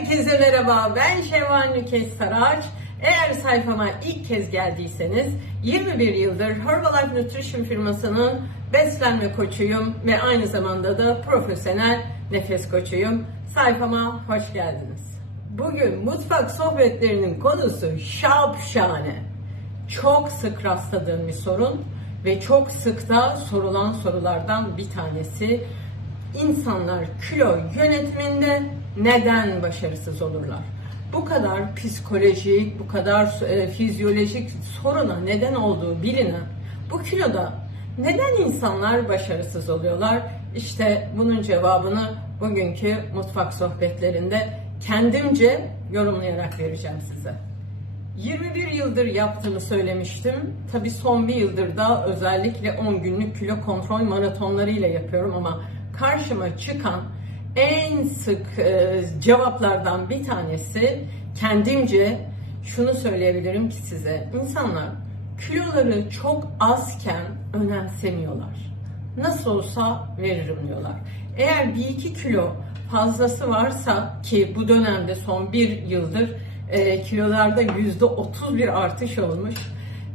Herkese merhaba, ben Şevval Nüket Saraç. Eğer sayfama ilk kez geldiyseniz 21 yıldır Herbalife Nutrition firmasının beslenme koçuyum ve aynı zamanda da profesyonel nefes koçuyum. Sayfama hoş geldiniz. Bugün mutfak sohbetlerinin konusu şapşane. Çok sık rastladığım bir sorun ve çok sık da sorulan sorulardan bir tanesi. İnsanlar kilo yönetiminde neden başarısız olurlar? Bu kadar psikolojik, bu kadar e, fizyolojik soruna neden olduğu bilinen bu kiloda neden insanlar başarısız oluyorlar? İşte bunun cevabını bugünkü mutfak sohbetlerinde kendimce yorumlayarak vereceğim size. 21 yıldır yaptığımı söylemiştim. Tabii son bir yıldır da özellikle 10 günlük kilo kontrol maratonlarıyla yapıyorum ama karşıma çıkan en sık e, cevaplardan bir tanesi kendimce şunu söyleyebilirim ki size. İnsanlar kiloları çok azken önemsemiyorlar. Nasıl olsa veririm diyorlar. Eğer bir iki kilo fazlası varsa ki bu dönemde son bir yıldır e, kilolarda yüzde otuz bir artış olmuş.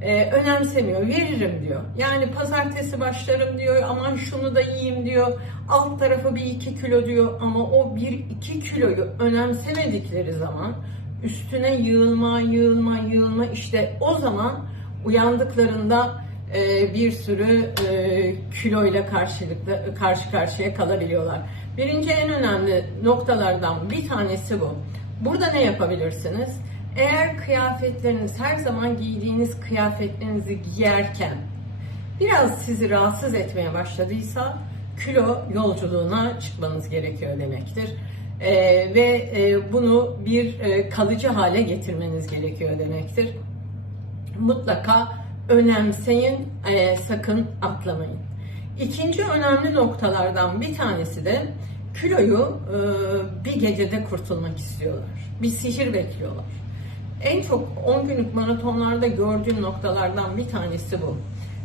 E, önemsemiyor, veririm diyor. Yani pazartesi başlarım diyor, aman şunu da yiyeyim diyor. Alt tarafı bir iki kilo diyor ama o bir iki kiloyu önemsemedikleri zaman üstüne yığılma, yığılma, yığılma işte o zaman uyandıklarında e, bir sürü e, kiloyla karşılıklı karşı karşıya kalabiliyorlar. Birinci en önemli noktalardan bir tanesi bu. Burada ne yapabilirsiniz? Eğer kıyafetleriniz her zaman giydiğiniz kıyafetlerinizi giyerken biraz sizi rahatsız etmeye başladıysa kilo yolculuğuna çıkmanız gerekiyor demektir. Ee, ve e, bunu bir e, kalıcı hale getirmeniz gerekiyor demektir. Mutlaka önemseyin, e, sakın atlamayın. İkinci önemli noktalardan bir tanesi de kiloyu e, bir gecede kurtulmak istiyorlar. Bir sihir bekliyorlar. En çok 10 günlük maratonlarda gördüğüm noktalardan bir tanesi bu.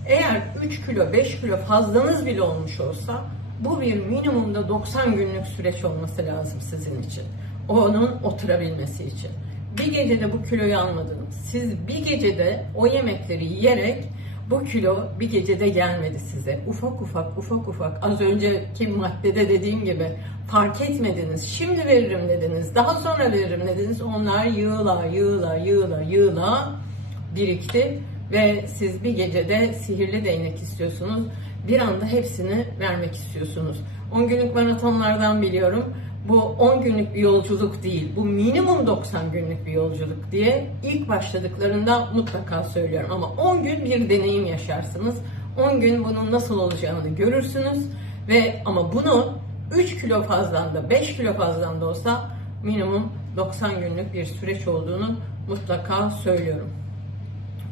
Eğer 3 kilo 5 kilo fazlanız bile olmuş olsa bu bir minimumda 90 günlük süreç olması lazım sizin için. Onun oturabilmesi için. Bir gecede bu kiloyu almadınız. Siz bir gecede o yemekleri yiyerek bu kilo bir gecede gelmedi size. Ufak ufak ufak ufak az önceki maddede dediğim gibi fark etmediniz. Şimdi veririm dediniz. Daha sonra veririm dediniz. Onlar yığıla yığıla yığıla yığıla birikti ve siz bir gecede sihirli değnek istiyorsunuz. Bir anda hepsini vermek istiyorsunuz. 10 günlük maratonlardan biliyorum. Bu 10 günlük bir yolculuk değil. Bu minimum 90 günlük bir yolculuk diye ilk başladıklarında mutlaka söylüyorum. Ama 10 gün bir deneyim yaşarsınız. 10 gün bunun nasıl olacağını görürsünüz. Ve ama bunu 3 kilo fazlan da 5 kilo fazlan da olsa minimum 90 günlük bir süreç olduğunu mutlaka söylüyorum.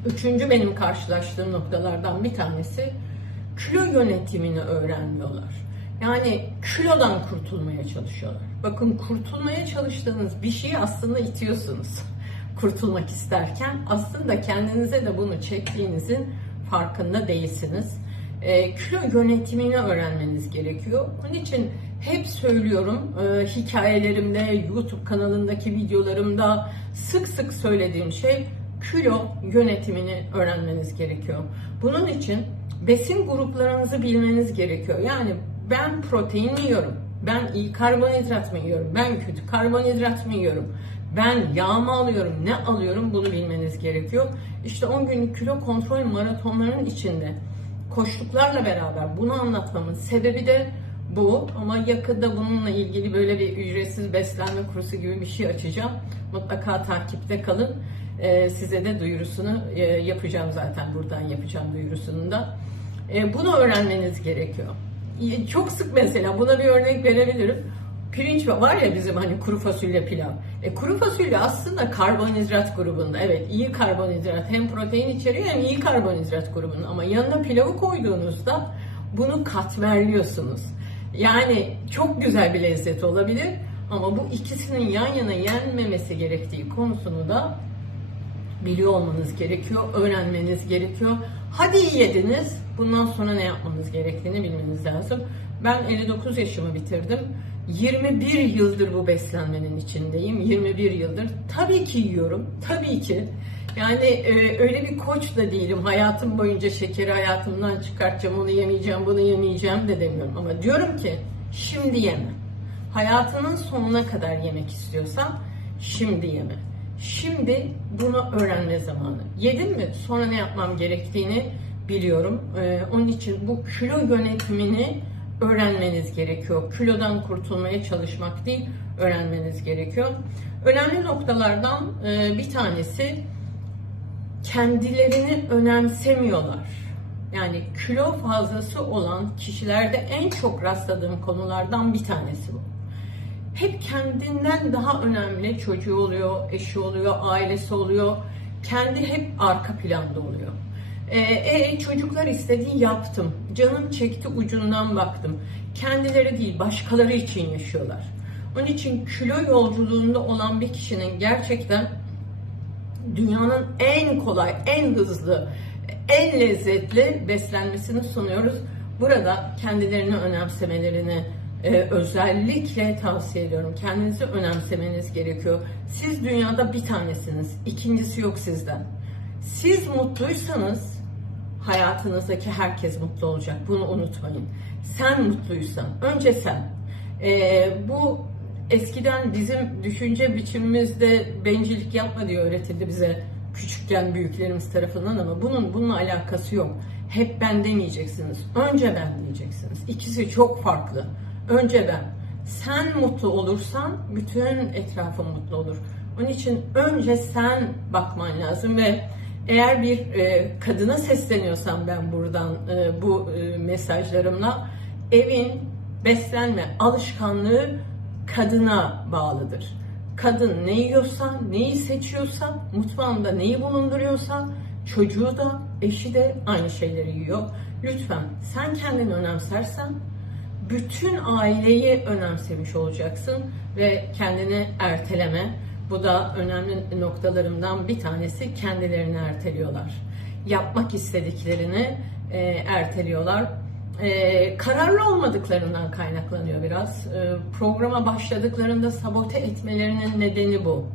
Üçüncü benim karşılaştığım noktalardan bir tanesi kilo yönetimini öğrenmiyorlar. Yani kilodan kurtulmaya çalışıyorlar. Bakın kurtulmaya çalıştığınız bir şeyi aslında itiyorsunuz. Kurtulmak isterken aslında kendinize de bunu çektiğinizin farkında değilsiniz. E, kilo yönetimini öğrenmeniz gerekiyor. Onun için hep söylüyorum e, hikayelerimde, YouTube kanalındaki videolarımda sık sık söylediğim şey kilo yönetimini öğrenmeniz gerekiyor. Bunun için besin gruplarınızı bilmeniz gerekiyor. Yani ben protein yiyorum? Ben iyi karbonhidrat mı yiyorum? Ben kötü karbonhidrat mı yiyorum? Ben yağ mı alıyorum? Ne alıyorum? Bunu bilmeniz gerekiyor. İşte 10 günlük kilo kontrol maratonlarının içinde koştuklarla beraber bunu anlatmamın sebebi de bu. Ama yakında bununla ilgili böyle bir ücretsiz beslenme kursu gibi bir şey açacağım. Mutlaka takipte kalın. Ee, size de duyurusunu e, yapacağım zaten. Buradan yapacağım duyurusunu da. E, bunu öğrenmeniz gerekiyor. Çok sık mesela buna bir örnek verebilirim. Pirinç var ya bizim hani kuru fasulye pilav. E, kuru fasulye aslında karbonhidrat grubunda. Evet iyi karbonhidrat hem protein içeriyor hem iyi karbonhidrat grubunda. Ama yanına pilavı koyduğunuzda bunu katmerliyorsunuz. Yani çok güzel bir lezzet olabilir ama bu ikisinin yan yana yenmemesi gerektiği konusunu da biliyor olmanız gerekiyor, öğrenmeniz gerekiyor. Hadi yediniz, bundan sonra ne yapmanız gerektiğini bilmeniz lazım. Ben 59 yaşımı bitirdim. 21 yıldır bu beslenmenin içindeyim. 21 yıldır. Tabii ki yiyorum. Tabii ki. Yani e, öyle bir koç da değilim. Hayatım boyunca şekeri hayatımdan çıkartacağım, onu yemeyeceğim, bunu yemeyeceğim de demiyorum. Ama diyorum ki şimdi yeme. Hayatının sonuna kadar yemek istiyorsan şimdi yeme. Şimdi bunu öğrenme zamanı. Yedin mi? Sonra ne yapmam gerektiğini biliyorum. Ee, onun için bu kilo yönetimini öğrenmeniz gerekiyor. Kilodan kurtulmaya çalışmak değil, öğrenmeniz gerekiyor. Önemli noktalardan e, bir tanesi kendilerini önemsemiyorlar. Yani kilo fazlası olan kişilerde en çok rastladığım konulardan bir tanesi bu. Hep kendinden daha önemli çocuğu oluyor, eşi oluyor, ailesi oluyor. Kendi hep arka planda oluyor. Ee, e, çocuklar istediği yaptım. Canım çekti ucundan baktım. Kendileri değil başkaları için yaşıyorlar. Onun için kilo yolculuğunda olan bir kişinin gerçekten dünyanın en kolay, en hızlı, en lezzetli beslenmesini sunuyoruz. Burada kendilerini önemsemelerini e, özellikle tavsiye ediyorum. Kendinizi önemsemeniz gerekiyor. Siz dünyada bir tanesiniz. İkincisi yok sizden. Siz mutluysanız hayatınızdaki herkes mutlu olacak. Bunu unutmayın. Sen mutluysan, önce sen. E, bu eskiden bizim düşünce biçimimizde bencillik yapma diye öğretildi bize küçükken büyüklerimiz tarafından ama bunun bununla alakası yok. Hep ben demeyeceksiniz. Önce ben diyeceksiniz. İkisi çok farklı. Önce ben. Sen mutlu olursan bütün etrafın mutlu olur. Onun için önce sen bakman lazım ve eğer bir e, kadına sesleniyorsam ben buradan e, bu e, mesajlarımla evin beslenme alışkanlığı kadına bağlıdır. Kadın ne yiyorsa, neyi seçiyorsa, mutfağında neyi bulunduruyorsa, çocuğu da, eşi de aynı şeyleri yiyor. Lütfen sen kendini önemsersen, bütün aileyi önemsemiş olacaksın ve kendini erteleme. Bu da önemli noktalarımdan bir tanesi kendilerini erteliyorlar. Yapmak istediklerini e, erteliyorlar e, kararlı olmadıklarından kaynaklanıyor biraz. E, programa başladıklarında sabote etmelerinin nedeni bu.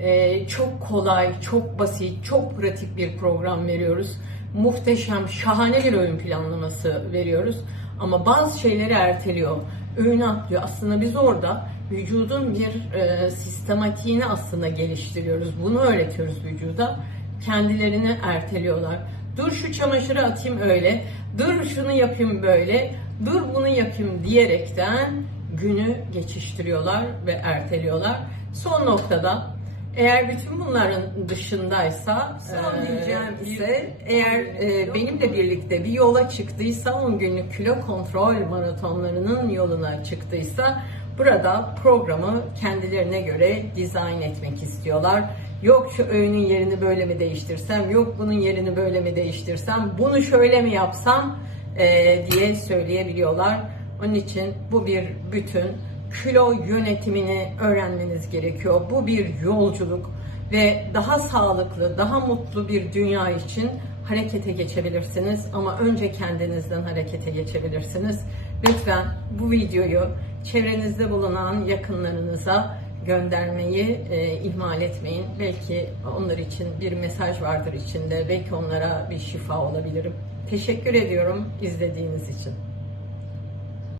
E, çok kolay, çok basit, çok pratik bir program veriyoruz. Muhteşem, şahane bir oyun planlaması veriyoruz. Ama bazı şeyleri erteliyor. Öğünü atlıyor. Aslında biz orada vücudun bir e, sistematiğini aslında geliştiriyoruz. Bunu öğretiyoruz vücuda. Kendilerini erteliyorlar. Dur şu çamaşırı atayım öyle dur şunu yapayım böyle, dur bunu yapayım diyerekten günü geçiştiriyorlar ve erteliyorlar. Son noktada eğer bütün bunların dışındaysa son diyeceğim ise eğer e, benimle birlikte bir yola çıktıysa 10 günlük kilo kontrol maratonlarının yoluna çıktıysa burada programı kendilerine göre dizayn etmek istiyorlar Yok şu öğünün yerini böyle mi değiştirsem, yok bunun yerini böyle mi değiştirsem, bunu şöyle mi yapsam e, diye söyleyebiliyorlar. Onun için bu bir bütün. Kilo yönetimini öğrenmeniz gerekiyor. Bu bir yolculuk ve daha sağlıklı, daha mutlu bir dünya için harekete geçebilirsiniz ama önce kendinizden harekete geçebilirsiniz. Lütfen bu videoyu çevrenizde bulunan yakınlarınıza göndermeyi e, ihmal etmeyin. Belki onlar için bir mesaj vardır içinde. Belki onlara bir şifa olabilirim. Teşekkür ediyorum izlediğiniz için.